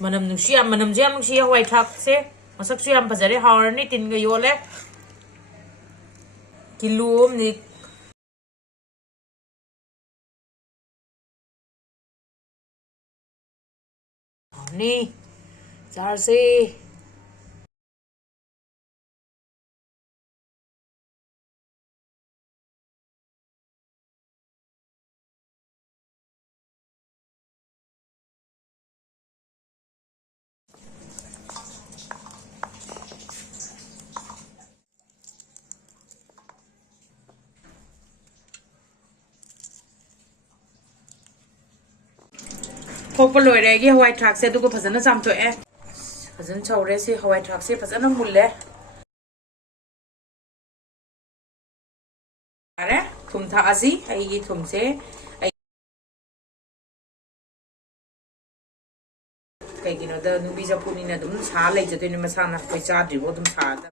manam nusiam manam jam nusia Hawaithrak se masak siam pazare hawarni tin ga yole kilum ni ni charse Hoppa loire gi Hawaithrak se dugo phajana chamto e phajana chaure se Hawaithrak se phajana mulle are thum tha asi ai gi thum se kai gino da nubi japuni na dum sa lai jate ni masana koi cha dribo dum sa da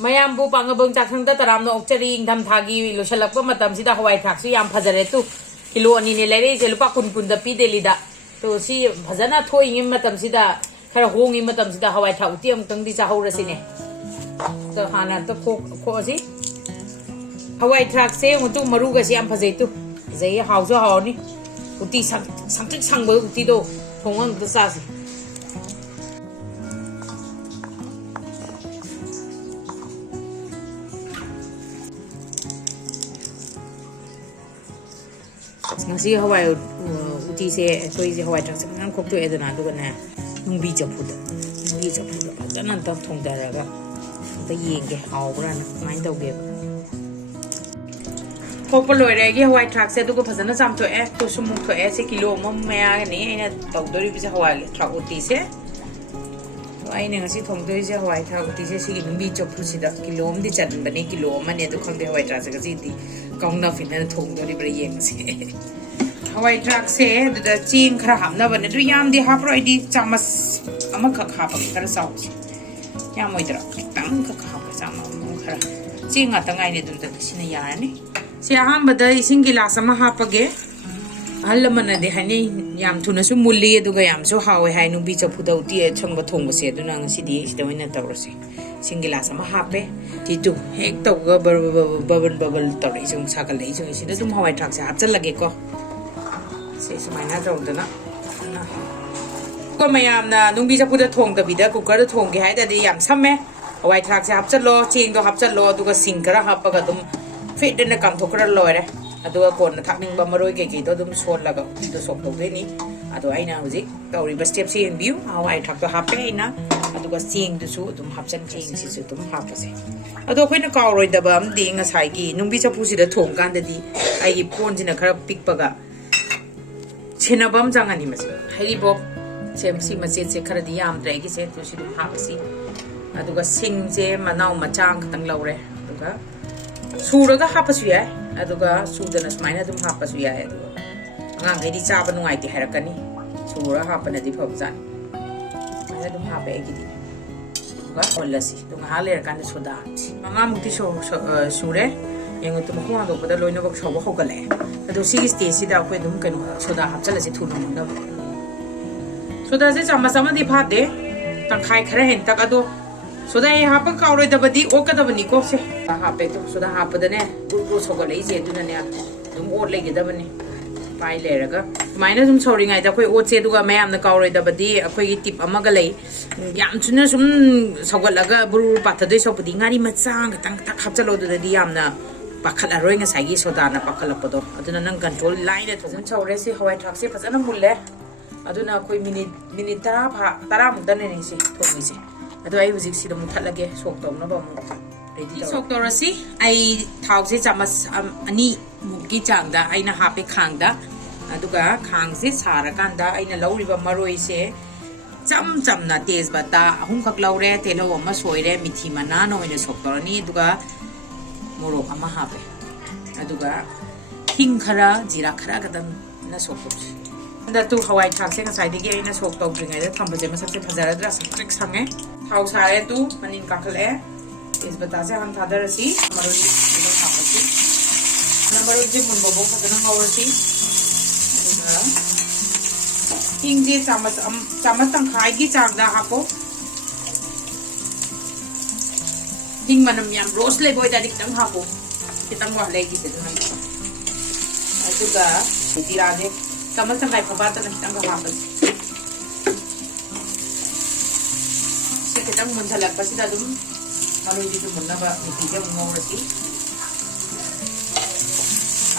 mayam bu Pangambam Chakshang da taram no okchari ingdam thagi losalakpa matam sida Hawaithrak su yam phajare tu kilo ani ne lere je lupa kun da pi deli da to si phajana thoi ngim matam sida khara hongi matam sida Hawaithrak uti amtang di cha haurasi ne to hana to kho asi Hawaithrak se mutu maru ga si yam phajai tu zai hauso hauni uti samtik sangbo uti do thongang da sa si ngasi hawai uti se koi se Hawaithrak se ngan khok to edana du ga na nungbi japhu da jana ta thong da ra ga ta yenge hawra na mai dau ge khok loire gi Hawaithrak se du ko phajana jam to e to sumuk to e se kilo mom maya ni aina tau dori bi se Hawaithrak uti se aina ngasi thong doi se Hawaithrak uti se si nungbi japhu si da kilo om di chan bani kilo ma ne du khang de Hawaithrak se ga ji di kaung na fin na thong dori bra yeng se Hawaithrak se da ching khara hamna bane du yam di hapro idi chamas ama kha kha pa khara sau yam moi dra tang kha kha pa chama khara ching ata ngai ne du da sina yara ni se aham bada ising gilas ama hapage hallamana de hani yam thuna su mulli du ga yam su hawe hai nu bi chapu da uti changba thongba se du na ngasi di sida wina tawrasi singgila sama HP itu hek tau ga bubble tawri jung sakal lei jung sida dum Hawaithrak se hapchal lage ko se sumaina tawdana ko mayam na nungbi chapu da thong da bida cooker da thong ge hai da di yam samme Hawaithrak se hapchal lo ching do hapchal lo du ga singkara hapaga dum fit den kam thokra loire aduga kon thakning ba maroi ke ki to dum sol laga to sok to ni ado aina hujik tawri ba step se in view Hawaithrak to hape ina aduga sing du su dum hapchan ching si su dum hapase ado khoina kawroi da ba am ding asai gi nungbi chapu si da thong kan da di ai gi phone jina khara pikpaga chenabam jangani mase hairi bo sem si mache che khara di yam drai gi se tu si dum hapasi aduga sing je manau machang khatang laure aduga suraga hapasu ya aduga sudana smaina dum hapasu ya aduga ngang hai di chaba nungai ti harakani sura hapana di phobjan ai dum hape gi di ga olasi dum haler kan soda manga mukti sure yang tu mo ko pada loino bak sobo hogale ado si stage si da ko dum kan soda hapchala si thuna manga soda se chama sama di phade tang khai khara hen tak ado soda e hapa ka roi da badi o ka da bani ko se hape to soda hapa da ne guru sogale je du na ne dum or le ge da bani pai le raga maina dum chori ngai da koi o che du ga mayam na ka roi da badi akoi gi tip ama ga lei yam chuna sum sogal laga buru patha doi so pudi ngari machang tang tak hapchalo du da di yam na pakhala roi nga sai gi soda na pakhala podo aduna nang control line to dum chore se Hawaithrak se phajana mulle aduna koi minute tara mu da ne ni se thomi se ado ai hujik si dum thalage sok tom na ba mu ready sok torasi ai thau se chamas ani mugi changda aina hape khangda aduga khang se sara kanda aina lauriba maroi se cham na tezbata ahum khak laure telo ama soire mithi mana no ine sok torani aduga morok ama hape aduga hing khara jira khara gadam na sok da tu Hawaithrak se ngasai digi aina sok to bringai da thambaje masak se phajara dra sakrik sange thau sare tu manin kakhale tezbata se han thadarasi maroi number of the Mumbo, the Howard हिंजे चम्मच तंखाई की चांगदा हापो हिंग मनम याम रोस ले बोय दादी कितंग हापो कितंग वा ले किसे दुना अदुगा जिरादे चम्मच तंखाई फबात न कितंग हापस से कितंग मुंझलक पसिदा दुम मनु जी दुम मुन्नबा मिटिजे मोरसी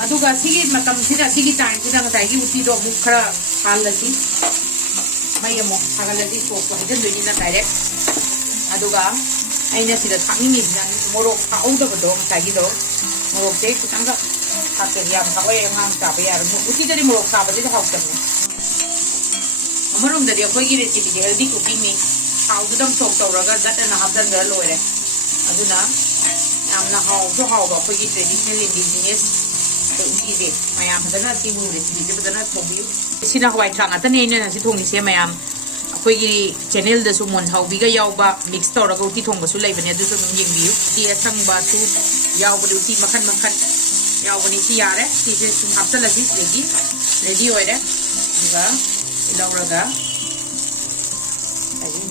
अदुगा सिगी मतम सिदा सिगी टाइम सिदा ngataigi uti do mu khara halasi mai amo hagaladi so ko hidan doi na direct aduga aina sida thakni ni dan morok auda bodo ngataigi do morok te kitanga thakte yam thawai ngam ta ba yar uti dari morok sa ba de hawk tam amarom dari koi gi recipe di healthy cooking ni how du dam sok tawraga jata na habdan da loire aduna amna how so how ba koi gi traditional indigenous uti de mayam badana ti mu recipe de badana thobiu sina Hawaithrak ata ne na si thongi se mayam akoi gi channel da su mon haubi ga yawba mix tawra ga uti thongba su lai bane du so dum yengbiu ti asang ba su yawba du uti makhan makhan yawba ni si yare ti se sum hapta la si ready oire diga ilaura ga ai